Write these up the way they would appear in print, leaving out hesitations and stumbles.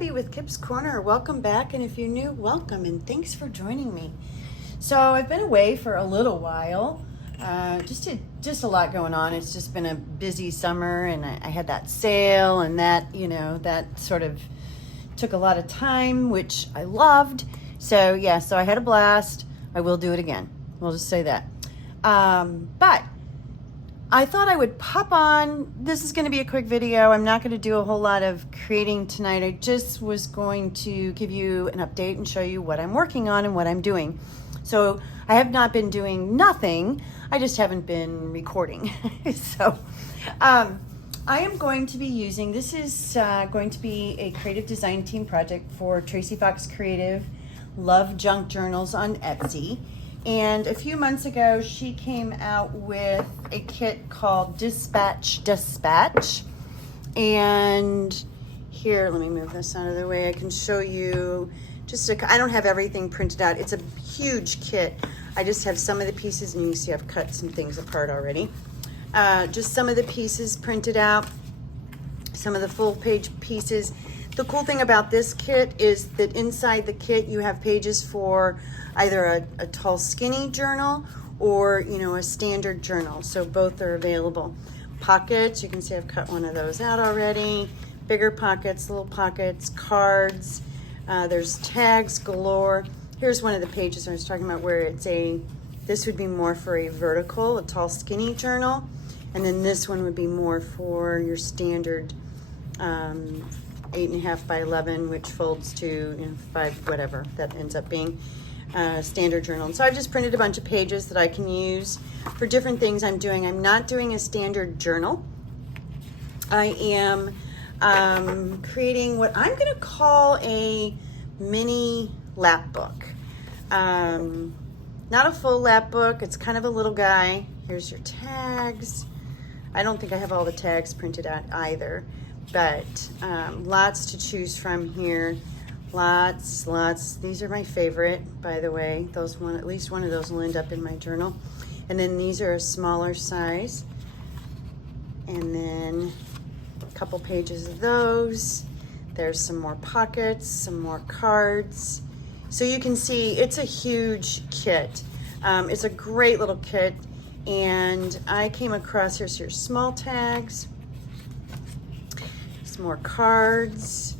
Debbie with Kip's Corner. Welcome back, and if you're new, welcome, and thanks for joining me. So I've been away for a little while, just a lot going on. It's just been a busy summer, and I had that sale, and that, that sort of took a lot of time, which I loved. So yeah, so I had a blast. I will do it again. We'll just say that. But I thought I would pop on. This is going to be a quick video. I'm not going to do a whole lot of creating tonight. I just was going to give you an update and show you what I'm working on and what I'm doing. So I have not been doing nothing. I just haven't been recording. So I am going to be using, this is going to be a creative design team project for Tracie Foxy Creative Love Junk Journals on Etsy. And a few months ago, she came out with a kit called Dispatch. And here, let me move this out of the way. I can show you I don't have everything printed out. It's a huge kit. I just have some of the pieces, and you can see I've cut some things apart already. Just some of the pieces printed out, some of the full page pieces. The cool thing about this kit is that inside the kit you have pages for either a tall skinny journal or a standard journal, so both are available. Pockets, you can see I've cut one of those out already. Bigger pockets, little pockets, cards, there's tags galore. Here's one of the pages I was talking about where this would be more for a vertical, a tall skinny journal, and then this one would be more for your standard 8.5 by 11, which folds to 5, whatever that ends up being, standard journal. And so I've just printed a bunch of pages that I can use for different things I'm doing. I'm not doing a standard journal. I am creating what I'm going to call a mini lapbook. Not a full lapbook. It's kind of a little guy. Here's your tags. I don't think I have all the tags printed out either. But lots to choose from here. Lots. These are my favorite, by the way. At least one of those will end up in my journal. And then these are a smaller size. And then a couple pages of those. There's some more pockets, some more cards. So you can see it's a huge kit. It's a great little kit. And I came across, here's your small tags. More cards.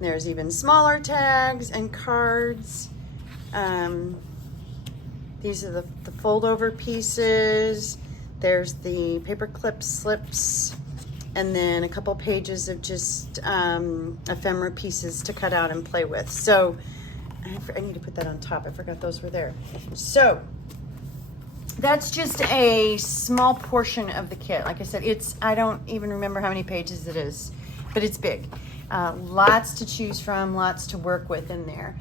There's even smaller tags and cards. These are the fold over pieces. There's the paper clip slips, and then a couple pages of just ephemera pieces to cut out and play with. So I need to put that on top. I forgot those were there. So that's just a small portion of the kit. Like I said, I don't even remember how many pages it is, but it's big. Lots to choose from, lots to work with in there.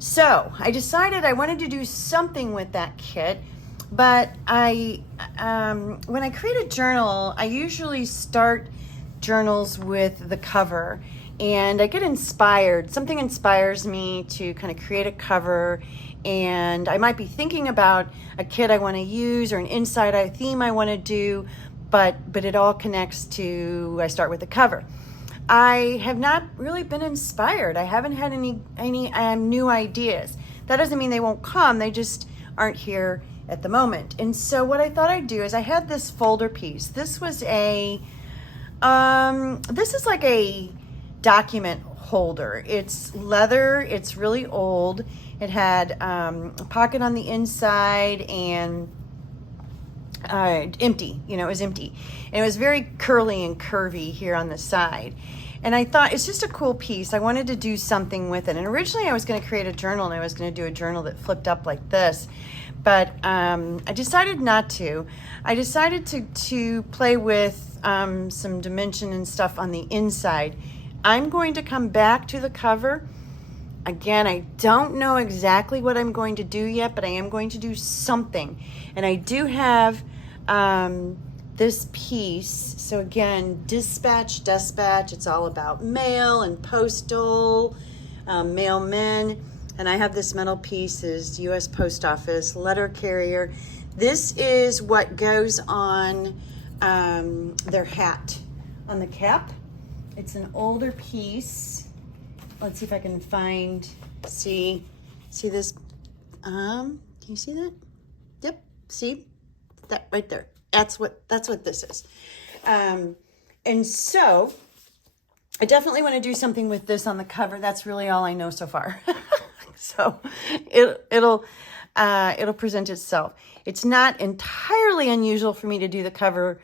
So I decided I wanted to do something with that kit, but when I create a journal, I usually start journals with the cover, and I get inspired. Something inspires me to kind of create a cover, and I might be thinking about a kit I want to use or an inside-out theme I want to do, but it all connects to, I start with the cover. I have not really been inspired. I haven't had any new ideas. That doesn't mean they won't come. They just aren't here at the moment. And so what I thought I'd do is I had this folder piece. This was this is like a document holder. It's leather. It's really old. It had a pocket on the inside and empty, it was empty. And it was very curly and curvy here on the side. And I thought, it's just a cool piece. I wanted to do something with it. And originally I was going to create a journal, and I was going to do a journal that flipped up like this. But I decided not to. I decided to play with some dimension and stuff on the inside. I'm going to come back to the cover. Again, I don't know exactly what I'm going to do yet, but I am going to do something. And I do have this piece. So again, dispatch, it's all about mail and postal, mailmen. And I have this metal piece, is U.S. Post Office, letter carrier. This is what goes on their hat, on the cap. It's an older piece. let's see if I can find, see this, can you see that? Yep, see that right there. That's what this is. And so I definitely want to do something with this on the cover. That's really all I know so far. So it'll present itself. It's not entirely unusual for me to do the cover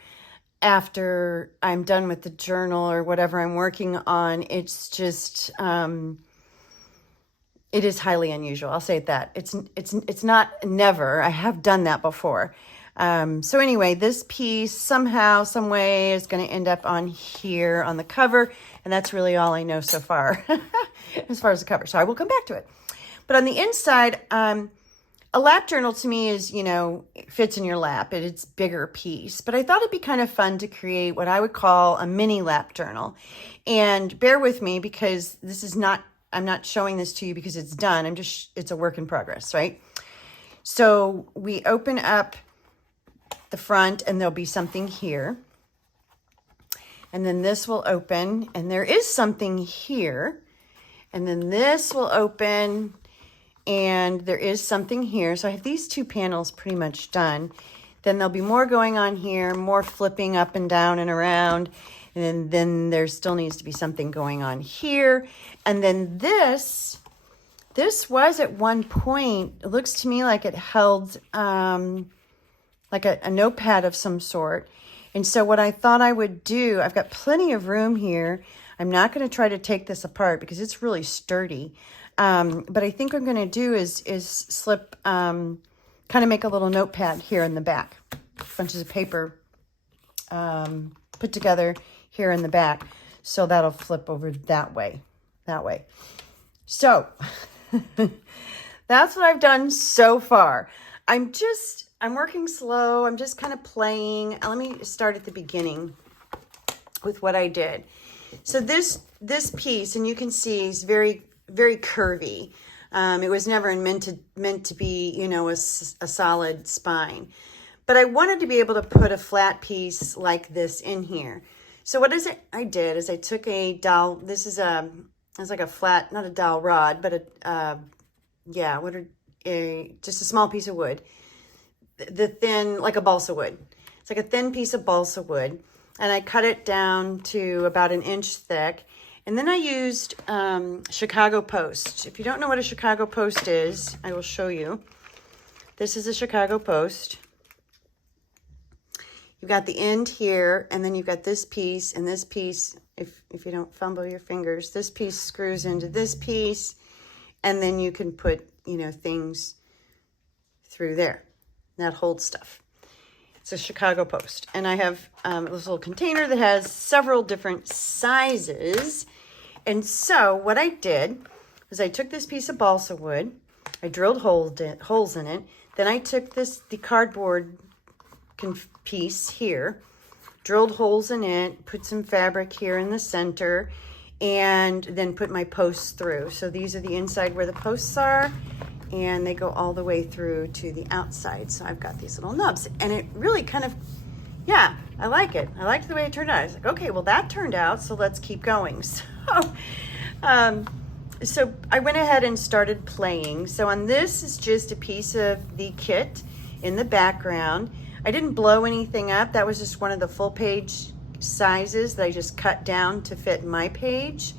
after I'm done with the journal or whatever I'm working on. It's just, it is highly unusual. I'll say that. It's not never. I have done that before. So anyway, this piece somehow, some way is going to end up on here on the cover. And that's really all I know so far as far as the cover. So I will come back to it. But on the inside, a lap journal to me is, you know, it fits in your lap. It's a bigger piece. But I thought it'd be kind of fun to create what I would call a mini lap journal. And bear with me because this is not, I'm not showing this to you because it's done. It's a work in progress, right? So we open up the front and there'll be something here. And then this will open and there is something here. And then this will open and there is something here. So I have these two panels pretty much done. Then there'll be more going on here, more flipping up and down and around. And then there still needs to be something going on here. And then this was at one point, it looks to me like it held like a notepad of some sort. And so what I thought I would do, I've got plenty of room here. I'm not going to try to take this apart because it's really sturdy. But I think what I'm going to do is slip, kind of make a little notepad here in the back. Bunches of paper put together here in the back. So that'll flip over that way. So that's what I've done so far. I'm working slow. I'm just kind of playing. Let me start at the beginning with what I did. So this piece, and you can see, is very, very curvy. It was never meant to be, you know, a solid spine. But I wanted to be able to put a flat piece like this in here. So what is it I did is I took a dowel. This is it's like a flat, not a dowel rod, but just a small piece of wood. The thin, like a balsa wood. It's like a thin piece of balsa wood. And I cut it down to about 1 inch thick. And then I used Chicago Post. If you don't know what a Chicago Post is, I will show you. This is a Chicago Post. You've got the end here, and then you've got this piece, and this piece, if you don't fumble your fingers, this piece screws into this piece, and then you can put, you know, things through there. That holds stuff. It's a Chicago Post. And I have this little container that has several different sizes. And so what I did was I took this piece of balsa wood, I drilled holes in it. Then I took the cardboard piece here, drilled holes in it, put some fabric here in the center, and then put my posts through. So these are the inside where the posts are, and they go all the way through to the outside. So I've got these little nubs, and it really kind of, yeah, I like it. I liked the way it turned out. I was like, okay, well that turned out, so let's keep going. So I went ahead and started playing. So on this is just a piece of the kit in the background. I didn't blow anything up. That was just one of the full page sizes that I just cut down to fit my page.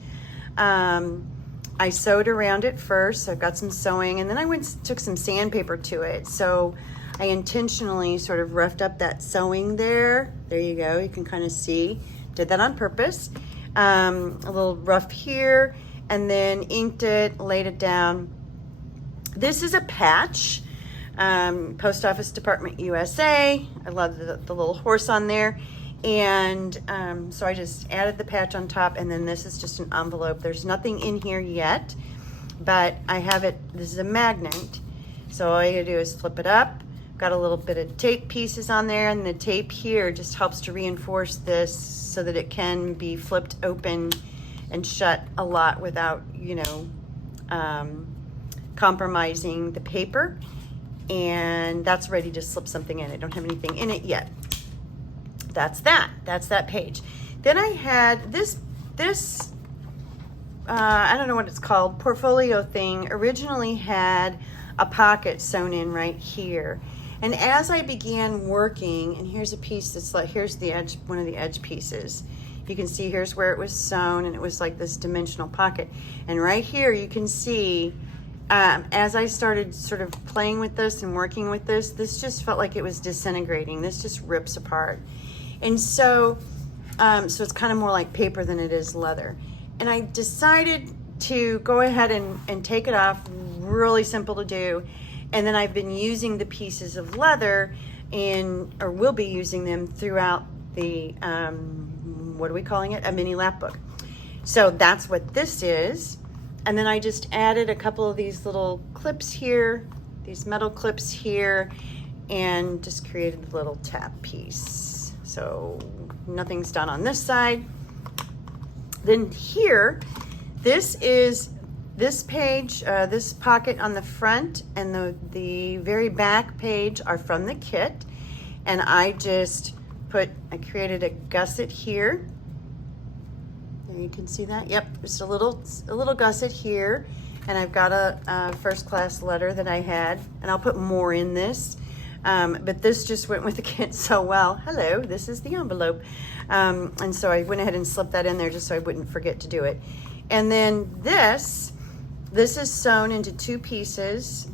I sewed around it first, so I've got some sewing, and then I took some sandpaper to it. So I intentionally sort of roughed up that sewing there. There you go, you can kind of see. Did that on purpose. A little rough here, and then inked it, laid it down. This is a patch. Post Office Department USA. I love the little horse on there. And so I just added the patch on top, and then this is just an envelope. There's nothing in here yet, but I have it, this is a magnet. So all you gotta do is flip it up. Got a little bit of tape pieces on there, and the tape here just helps to reinforce this so that it can be flipped open and shut a lot without, you know, compromising the paper. And that's ready to slip something in. I don't have anything in it yet. That's that page. Then I had this I don't know what it's called, portfolio thing originally had a pocket sewn in right here. And as I began working, and here's a piece that's like, here's the edge, one of the edge pieces. You can see here's where it was sewn, and it was like this dimensional pocket. And right here you can see, as I started sort of playing with this and working with this, this just felt like it was disintegrating. This just rips apart. And so, so it's kind of more like paper than it is leather. And I decided to go ahead and take it off, really simple to do. And then I've been using the pieces of leather or will be using them throughout the, what are we calling it? A mini lapbook. So that's what this is. And then I just added a couple of these little clips here, these metal clips here, and just created a little tab piece. So nothing's done on this side. Then here, this is this page, this pocket on the front and the very back page are from the kit. And I just I created a gusset here. There you can see that. Yep, just a little gusset here. And I've got a first class letter that I had, and I'll put more in this. But this just went with the kit so well. Hello, this is the envelope. And so I went ahead and slipped that in there just so I wouldn't forget to do it. And then this is sewn into two pieces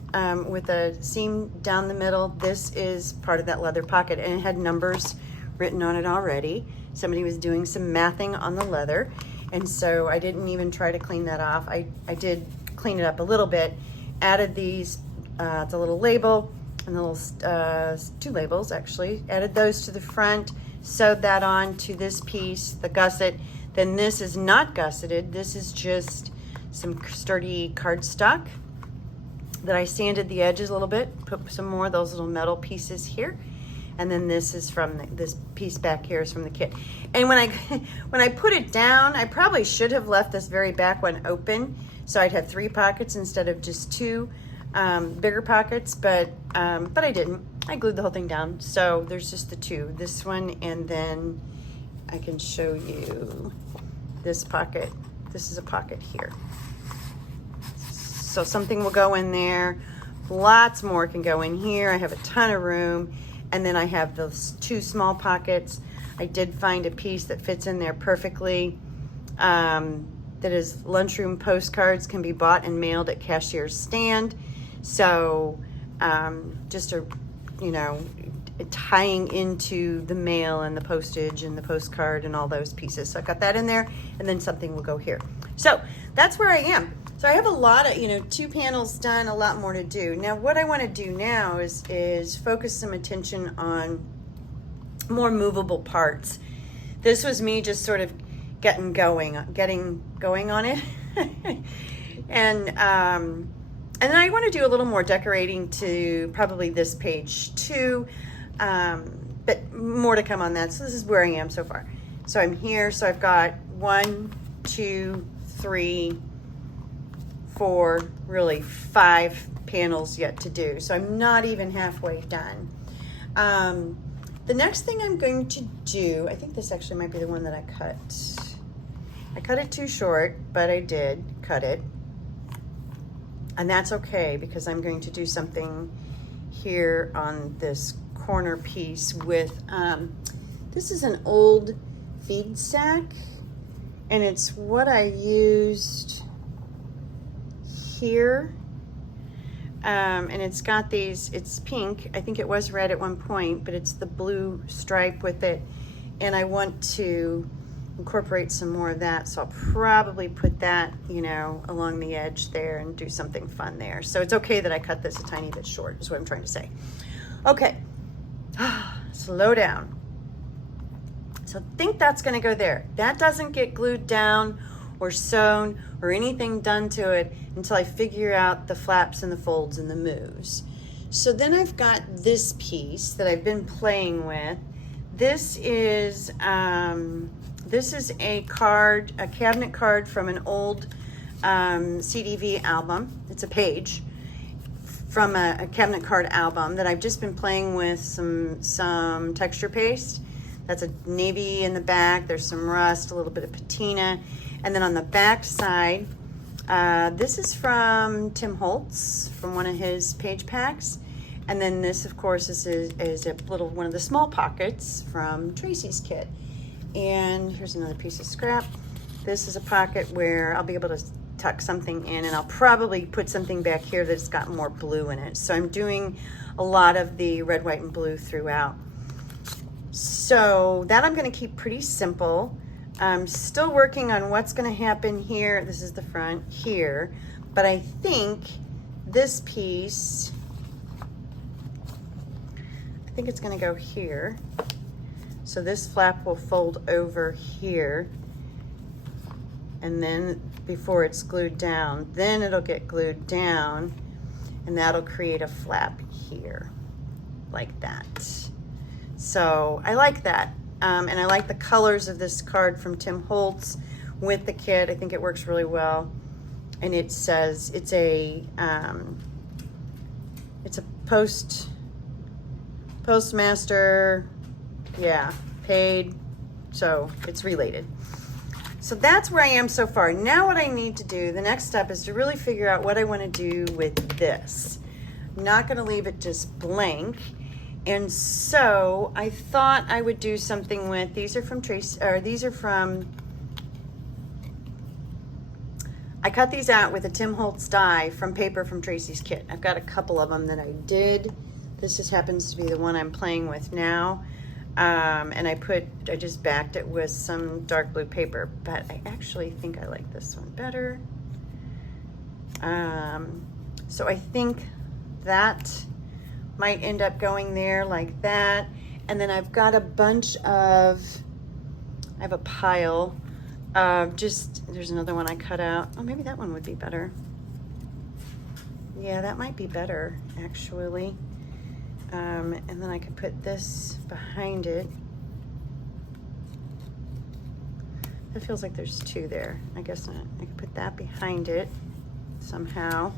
with a seam down the middle. This is part of that leather pocket, and it had numbers written on it already. Somebody was doing some mathing on the leather, and so I didn't even try to clean that off. I did clean it up a little bit, added these, the little label, and the little two labels actually, added those to the front, sewed that on to this piece, the gusset. Then this is not gusseted, this is just some sturdy cardstock that I sanded the edges a little bit, put some more of those little metal pieces here. And then this is from this piece back here is from the kit. And when I put it down, I probably should have left this very back one open, so I'd have 3 pockets instead of just 2 bigger pockets, but I didn't. I glued the whole thing down, so there's just the 2, this one, and then I can show you this pocket. This is a pocket here. So something will go in there. Lots more can go in here. I have a ton of room. And then I have those 2 small pockets. I did find a piece that fits in there perfectly. That is lunchroom postcards, can be bought and mailed at cashier's stand. So just a, tying into the mail and the postage and the postcard and all those pieces. So I got that in there, and then something will go here. So that's where I am. So I have a lot of, 2 panels done, a lot more to do. Now what I want to do now is focus some attention on more movable parts. This was me just sort of getting going on it. And then I want to do a little more decorating to probably this page too, but more to come on that. So this is where I am so far. So I'm here, so I've got 1, 2, 3, 4, really 5 panels yet to do. So I'm not even halfway done. The next thing I'm going to do, I think this actually might be the one that I cut. I cut it too short, but I did cut it. And that's okay, because I'm going to do something here on this corner piece with, this is an old feed sack, and it's what I used here. And it's got these, it's pink. I think it was red at one point, but it's the blue stripe with it. And I want to incorporate some more of that. So I'll probably put that, along the edge there and do something fun there. So it's okay that I cut this a tiny bit short, is what I'm trying to say. Okay, slow down. So I think that's gonna go there. That doesn't get glued down or sewn or anything done to it until I figure out the flaps and the folds and the moves. So then I've got this piece that I've been playing with. This is a card, a cabinet card from an old CDV album. It's a page from a cabinet card album that I've just been playing with some texture paste That's a navy in the back. There's some rust, a little bit of patina. And then on the back side, this is from Tim Holtz, from one of his page packs. And then this, of course, is a little one of the small pockets from Tracie's kit. And here's another piece of scrap. This is a pocket where I'll be able to tuck something in, and I'll probably put something back here that's got more blue in it. So I'm doing a lot of the red, white, and blue throughout. So that I'm going to keep pretty simple. I'm still working on what's going to happen here. This is the front here, but I think this piece, I think it's going to go here. So this flap will fold over here, and then before it's glued down, then it'll get glued down, and that'll create a flap here like that. So I like that. And I like the colors of this card from Tim Holtz with the kit. I think it works really well. And it says it's a postmaster, yeah, paid, so it's related. So that's where I am so far. Now what I need to do, the next step, is to really figure out what I want to do with this. I'm not going to leave it just blank. And so I thought I would do something with, these are from Tracie, or these are from, I cut these out with a Tim Holtz die from paper from Tracie's kit. I've got a couple of them that I did. This just happens to be the one I'm playing with now. And I just backed it with some dark blue paper, but I actually think I like this one better. So I think that might end up going there like that. And then I've got a bunch of, I have a pile of just, there's another one I cut out. Oh, maybe that one would be better. Yeah, that might be better actually. And then I could put this behind it. It feels like there's two there. I guess not. I could put that behind it somehow.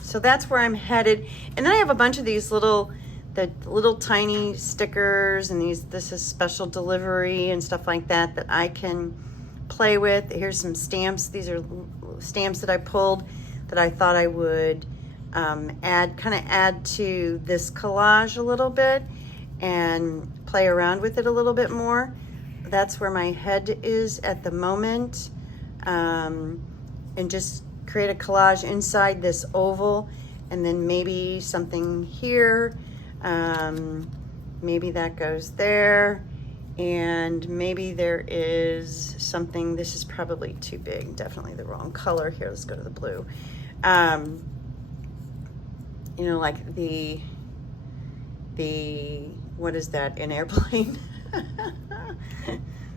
So that's where I'm headed. And then I have a bunch of these little tiny stickers, and this is special delivery and stuff like that that I can play with. Here's some stamps. These are stamps that I pulled that I thought I would add to this collage a little bit and play around with it a little bit more. That's where my head is at the moment. And just create a collage inside this oval, and then maybe something here. Maybe that goes there, and maybe there is something. This is probably too big, definitely the wrong color. Here, let's go to the blue. You know, like the what is that, an airplane?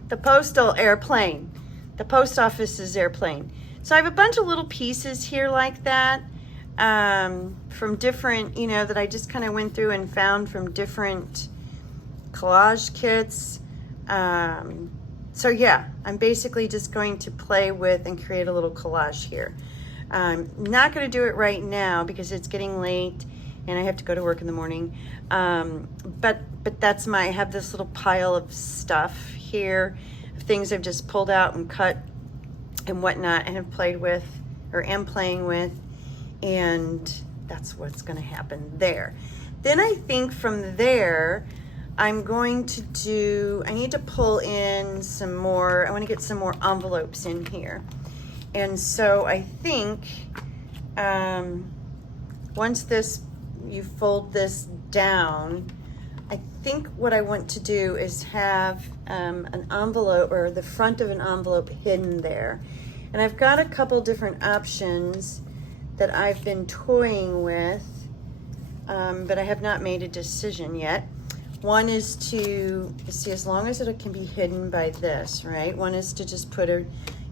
The postal airplane, the post office's airplane. So I have a bunch of little pieces here like that from different, you know, that I just kind of went through and found from different collage kits. So yeah, I'm basically just going to play with and create a little collage here. I'm not going to do it right now because it's getting late and I have to go to work in the morning. But that's I have this little pile of stuff here, of things I've just pulled out and cut and whatnot, and have played with, or am playing with, and that's what's going to happen there. Then I think from there, I'm going to do, I need to pull in some more, I want to get some more envelopes in here. And so I think once you fold this down, I think what I want to do is have an envelope, or the front of an envelope, hidden there. And I've got a couple different options that I've been toying with, but I have not made a decision yet. One is to, see, as long as it can be hidden by this, right? One is to just put a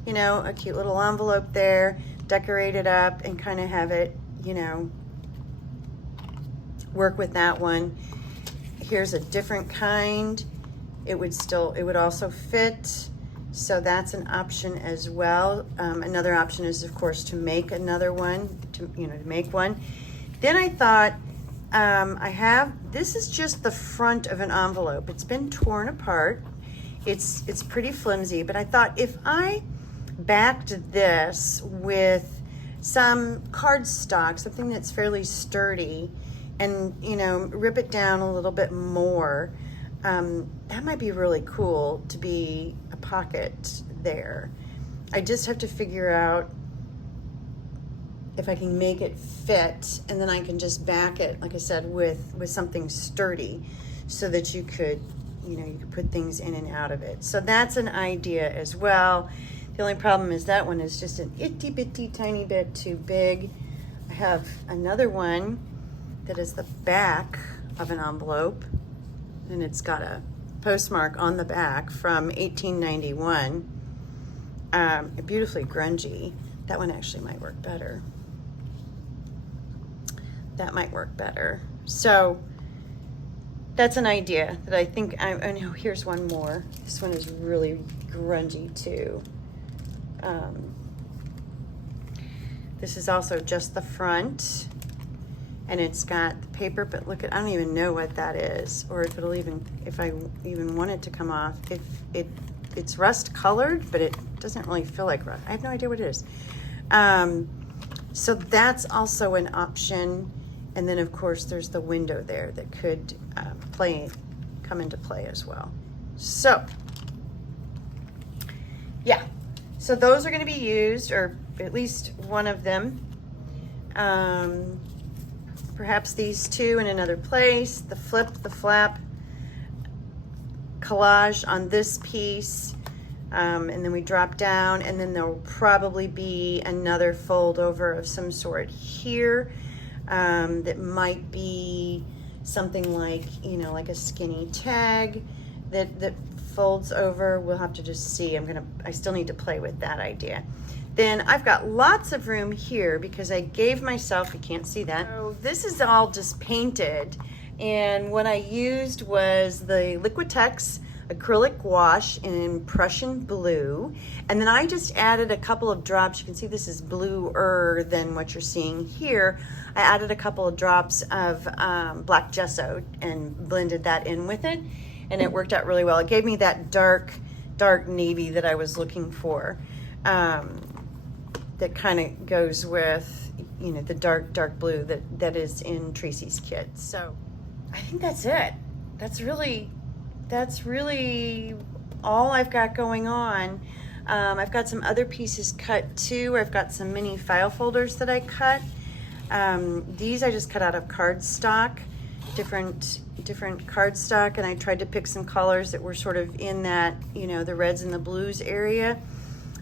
cute little envelope there, decorate it up, and kind of have it, work with that one. Here's a different kind. It would also fit. So that's an option as well. Another option is, of course, to make another one, to make one. Then I thought, this is just the front of an envelope. It's been torn apart. It's pretty flimsy, but I thought if I backed this with some cardstock, something that's fairly sturdy, and, you know, rip it down a little bit more, that might be really cool to be a pocket there. I just have to figure out if I can make it fit, and then I can just back it, like I said, with something sturdy, so that you could, you know, you could put things in and out of it. So that's an idea as well. The only problem is that one is just an itty bitty tiny bit too big. I have another one that is the back of an envelope, and it's got a postmark on the back from 1891. Beautifully grungy. That one actually might work better. That might work better. So that's an idea that I think I know. Here's one more. This one is really grungy too. This is also just the front, and it's got the paper, but look at, I don't even know what that is, or if it'll even, if I even want it to come off. If it's rust colored, but it doesn't really feel like rust. I have no idea what it is. So that's also an option. And then of course there's the window there that could come into play as well. So yeah, so those are going to be used, or at least one of them. Perhaps these two in another place, the flip, the flap, collage on this piece, and then we drop down, and then there will probably be another fold over of some sort here, that might be something like, you know, like a skinny tag that folds over. We'll have to just see. I still need to play with that idea. Then I've got lots of room here because I gave myself, you can't see that. So this is all just painted, and what I used was the Liquitex acrylic wash in Prussian blue, and then I just added a couple of drops. You can see this is bluer than what you're seeing here. I added a couple of drops of black gesso and blended that in with it, and it worked out really well. It gave me that dark navy that I was looking for, that kind of goes with, you know, the dark blue that is in Tracie's kit. So I think that's it. That's really all I've got going on. I've got some other pieces cut too. I've got some mini file folders that I cut. These I just cut out of cardstock, different cardstock, and I tried to pick some colors that were sort of in that, you know, the reds and the blues area.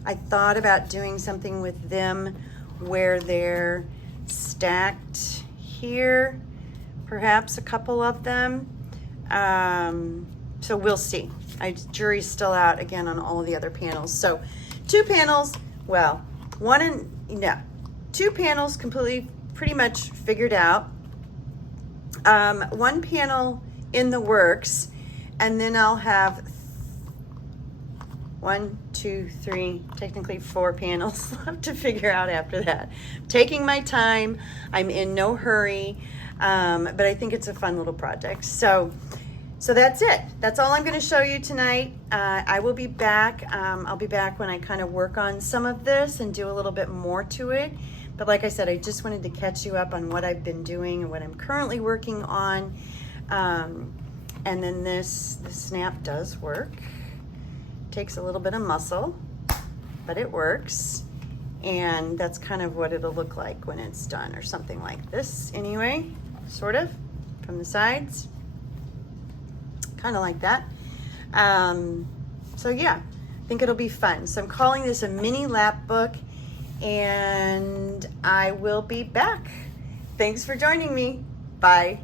I thought about doing something with them where they're stacked here, perhaps a couple of them. So we'll see. Jury's still out again on all of the other panels. So 2 panels, well, two panels completely pretty much figured out. 1 panel in the works, and then I'll have 1, 2, 3, technically 4 panels left to figure out after that. Taking my time, I'm in no hurry, but I think it's a fun little project. So that's it. That's all I'm going to show you tonight. I will be back. I'll be back when I kind of work on some of this and do a little bit more to it. But like I said, I just wanted to catch you up on what I've been doing and what I'm currently working on. And then this snap does work. Takes a little bit of muscle, but it works. And that's kind of what it'll look like when it's done, or something like this anyway, sort of, from the sides. Kind of like that. So yeah, I think it'll be fun. So I'm calling this a mini Lapbook, and I will be back. Thanks for joining me. Bye.